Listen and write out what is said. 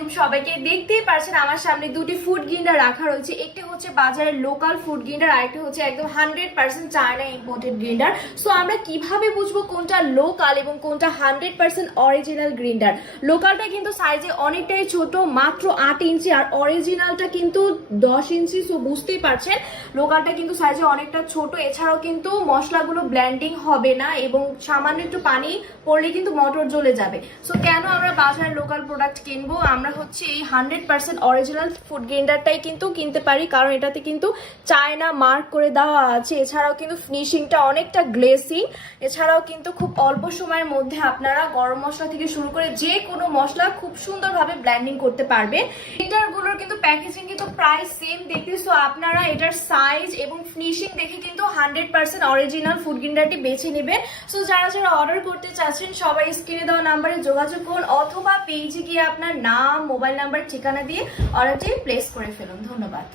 আলাইকুম সবাইকে। দেখতেই পাচ্ছেন আমার সামনে দুটি ফুড গ্রিন্ডার রাখা রয়েছে। একটি হচ্ছে বাজারের লোকাল ফুড গ্রিন্ডার, আরেকটি হচ্ছে একদম 100% চায়না ইম্পোর্টেড গ্রিন্ডার। সো আমরা কিভাবে বুঝবো কোনটা লোকাল এবং কোনটা 100% অরিজিনাল গ্রিন্ডার? লোকালটা কিন্তু সাইজে অনেকটাই ছোট, মাত্র 8 ইঞ্চি, আর অরিজিনালটা কিন্তু 10 ইঞ্চি। সো বুঝতেই পারছেন লোকালটা কিন্তু সাইজে অনেকটা ছোট। এছাড়াও কিন্তু মশলাগুলো ব্লেন্ডিং হবে না এবং সামান্য একটু পানি পড়লে কিন্তু মোটর জ্বলে যাবে। সো কেন আমরা বাজারের লোকাল প্রোডাক্ট কিনবো? আমরা হচ্ছে এই 100% অরিজিনাল ফুড গ্রাইন্ডারটাই কিন্তু কিনতে পারি, কারণ এটাতে কিন্তু চায়না মার্ক করে দেওয়া আছে। এছাড়াও কিন্তু ফিনিশিংটা অনেকটা গ্লেসিং। এছাড়াও কিন্তু খুব অল্প সময়ের মধ্যে আপনারা গরম মশলা থেকে শুরু করে যে কোনো মশলা খুব সুন্দরভাবে ব্লেন্ডিং করতে পারবেন। গ্রাইন্ডারগুলোর কিন্তু প্যাকেজিং কিন্তু প্রায় সেম দেখতে। সো আপনারা এটার সাইজ এবং ফিনিশিং দেখে কিন্তু 100% অরিজিনাল ফুড গ্রাইন্ডারটি বেছে নেবেন। সো যারা যারা অর্ডার করতে চাচ্ছেন সবাই স্ক্রিনে দেওয়া নাম্বারে যোগাযোগ করুন, অথবা পেজে গিয়ে আপনার নাম, মোবাইল নাম্বার, ঠিকানা দিয়ে অর্ডারটি প্লেস করে ফেলুন। ধন্যবাদ।